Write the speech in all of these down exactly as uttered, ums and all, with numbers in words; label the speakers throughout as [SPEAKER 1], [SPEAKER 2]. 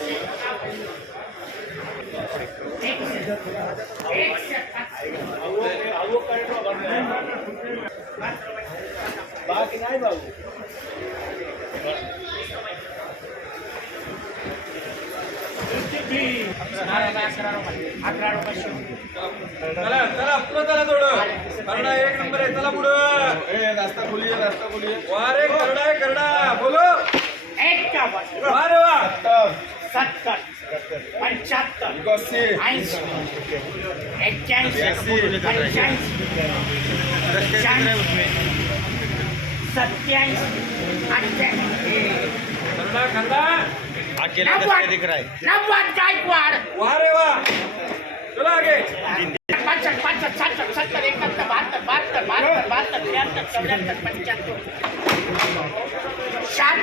[SPEAKER 1] बाकी नाही भाऊ
[SPEAKER 2] चला चला पुढं चला थोडं करडा एक नंबर आहे चला पुढं
[SPEAKER 1] ए रास्ता खोलिए रास्ता खोलिए
[SPEAKER 2] वा रे करडा आहे करडा बोलो
[SPEAKER 3] एक्कावन्न
[SPEAKER 2] वा रे वा
[SPEAKER 3] सत्तर पंच्याहत्तर
[SPEAKER 1] इक्यासी
[SPEAKER 3] ऐंशी एक्क्याऐंशी पंच्याऐंशी सत्याऐंशी अठ्ठ्याऐंशी
[SPEAKER 2] करडा करडा
[SPEAKER 3] नव्वद नव्वद गायकवाड
[SPEAKER 2] वा रे वा चला आगे
[SPEAKER 3] पासष्ट पासष्ट सत्तर सत्तर एकाहत्तर बहात्तर बहात्तर बहात्तर बहात्तर त्र्याहत्तर चौऱ्याहत्तर पंच्याहत्तर साठ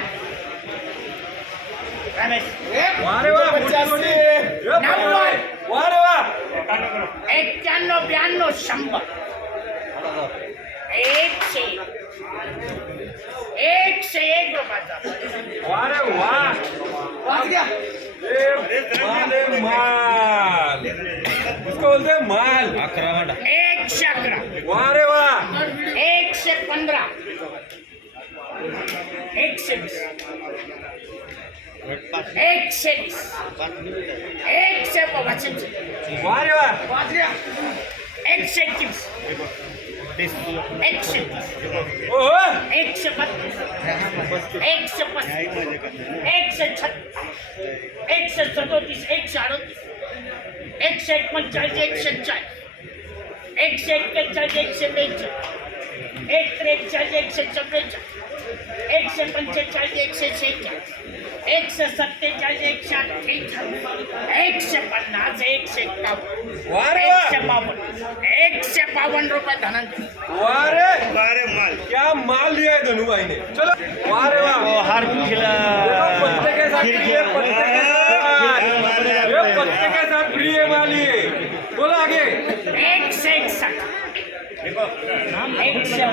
[SPEAKER 3] रमेश
[SPEAKER 2] वा रे वा मोठी मोठी
[SPEAKER 3] नव्वद
[SPEAKER 2] वा रे वा
[SPEAKER 3] एक्क्याण्णव ब्याण्णव शंभर एकशे एकशे एक रुपयाचा
[SPEAKER 2] वा रे वा ए माल माल इसको बोलते हैं माल अकरा
[SPEAKER 3] एकशे अकरा
[SPEAKER 2] वा रे वा
[SPEAKER 3] एकशे पंधरा एकशे वीस एकशे वीस एकशे पचास
[SPEAKER 2] वा रे वा
[SPEAKER 3] एकशे एकवीस एकशे तीस
[SPEAKER 2] ओहो
[SPEAKER 3] एकशे बत्तीस एकशे पस्तीस एकशे छत्तीस एकशे सदोतीस एकशे अडतीस एकशे एकोणचाळीस एकशे चाळीस एकशे एक्केचाळीस एकशे बेचाळीस एक त्रेचाळीस एकशे चव्वेचाळीस एकशे पंचेचाळीस एकशे शेहेचाळीस एकशे सत्तेचाळीस एकशे अठ्ठेचाळीस एकशे पन्नास एकशे एक्कावन्न
[SPEAKER 2] वा रे वा
[SPEAKER 3] एकशे बावन्न एकशे बावन्न रुपये धनंजय
[SPEAKER 2] वा रे वा रे माल क्या माल दिया है धनु भाई ने चलो वा रे वा
[SPEAKER 1] हार खिला
[SPEAKER 2] पत्ते के साथ ये पत्ते के साथ ये पत्ते के साथ फ्री है माल ये बोलो आगे
[SPEAKER 3] एकशे एकसष्ट एकशे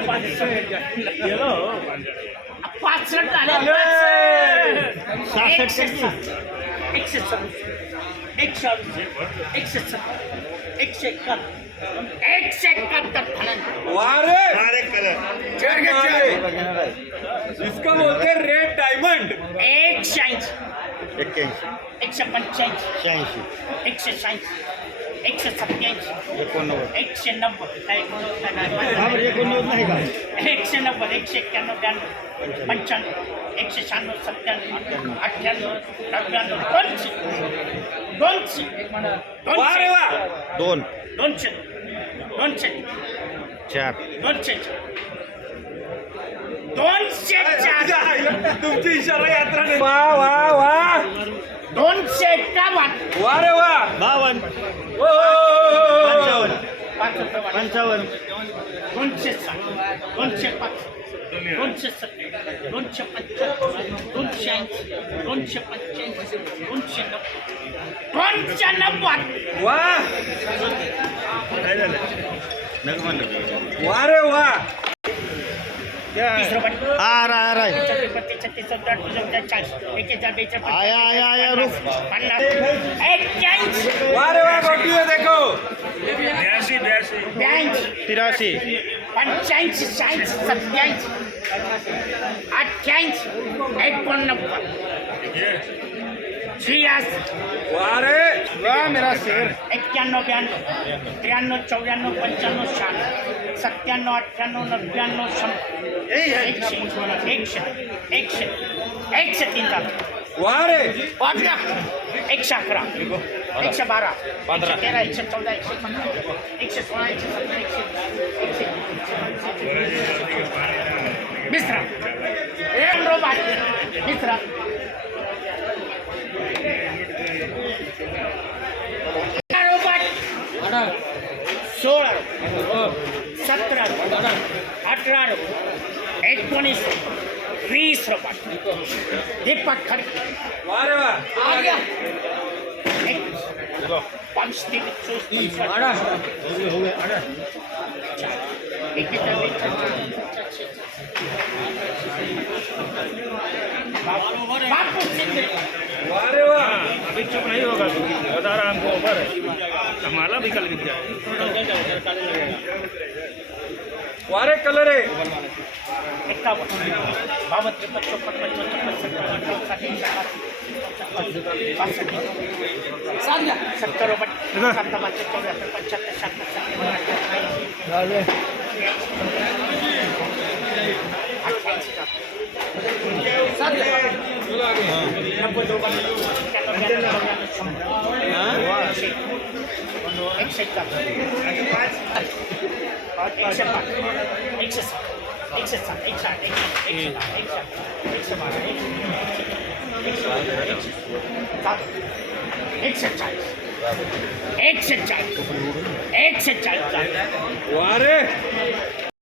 [SPEAKER 3] पासष्ट पासष्ट झाले एकशे सात एकशे सव्वीस एकशे अडुसष्ट एकशे सत्तर एकशे एकाहत्तर एकशे एकाहत्तर धनंजय
[SPEAKER 2] वा रे क्या माल है इसको बोलते हैं रेड डायमंड
[SPEAKER 3] एकशे ऐंशी
[SPEAKER 1] एक्क्याऐंशी
[SPEAKER 3] एकशे पंच्याऐंशी
[SPEAKER 1] शहाऐंशी
[SPEAKER 3] एकशे शहाऐंशी एकशे सत्याऐंशी
[SPEAKER 1] एकोणनव्वद
[SPEAKER 3] एकशे नव्वद काय
[SPEAKER 1] बरोबर एकोणनव्वद नाही का
[SPEAKER 3] एकशे नव्वद एकशे एक्क्याण्णव ब्याण्णव पंच्याण्णव एकशे शहाण्णव सत्त्याण्णव अठ्ठ्याण्णव नव्याण्णव दोनशे दोनशे
[SPEAKER 2] वा रे वा
[SPEAKER 1] दोन
[SPEAKER 3] दोनशे दोनशे
[SPEAKER 1] चार
[SPEAKER 3] दोनशे दोनशे चार
[SPEAKER 2] तुमची इशारा यात्रा नाही वा वा वा
[SPEAKER 3] दोनशे एकावन्न
[SPEAKER 2] वा रे वा
[SPEAKER 1] बावन्न
[SPEAKER 2] ओ, ओ, ओ, ओ, ओ.
[SPEAKER 1] पंचावन्न पंचावन्न
[SPEAKER 3] दोनशे साठ दोनशे पाच दोनशे सत्तर दोनशे पंच्याहत्तर दोनशे ऐंशी दोनशे पंच्याऐंशी दोनशे नव्वद दोनशे नव्वद
[SPEAKER 2] वा
[SPEAKER 1] काय झालं नग म्हणलं
[SPEAKER 2] वा रे वा
[SPEAKER 3] तीस रुपये
[SPEAKER 1] आ रहा आ रहा
[SPEAKER 3] छत्तीस छत्तीस चौदा चौदा चाळीस एकेचाळीस बेचाळीस
[SPEAKER 1] आया आया आया रुक
[SPEAKER 3] पन्नास एक्क्याऐंशी
[SPEAKER 2] वा रे वा गोटी है देखो
[SPEAKER 3] ब्याऐंशी
[SPEAKER 1] तिराशी
[SPEAKER 3] पंच्याऐंशी शहाऐंशी सत्याऐंशी अठ्ठ्याऐंशी एकोणनव्वद छियासी
[SPEAKER 2] वा रे
[SPEAKER 1] वाह मेरा शेर
[SPEAKER 3] एक्क्याण्णव ब्याण्णव त्र्याण्णव चौऱ्याण्णव पंच्याण्णव शहाण्णव सत्त्याण्णव अठ्ठ्याण्णव नव्याण्णव शंभर एकशे एकशे एकशे एकशे तीन झालं
[SPEAKER 2] वा रे
[SPEAKER 3] वाटल्या एकशे अकरा एकशे बारा
[SPEAKER 2] पंधरा.
[SPEAKER 3] एकशे तेरा एकशे चौदा एकशे पंधरा एकशे सोळा एकशे सतरा एकशे एकशे मिश्रा एक रोबाट मिश्रा रोबाट सोळा सतरा अठरा एकोणीस वीस रुपये दीपक खडके
[SPEAKER 2] वा रे वा
[SPEAKER 3] आ गया पाँच तेईस चौबीस बापू सिंह
[SPEAKER 2] वा रे वा अभी चुप नहीं होगा तू, बता रहा हमको ऑफर है, हमारा भी कल बिक जाए। वारे कलर है
[SPEAKER 3] एकावन्न बावन त्रेपन चौपन पचपन छप्पन सत्तर अठासी उनसठ सत्तर सत्तावन चौहत्तर पचहत्तर सत्तर नब्बे दो एकशे एकशे पाच एकशे सात एकशे सात एकशे आठ एकशे एकशे एकशे बारा एकशे चाळीस एकशे चाळीस एकशे चाळीस
[SPEAKER 2] वारे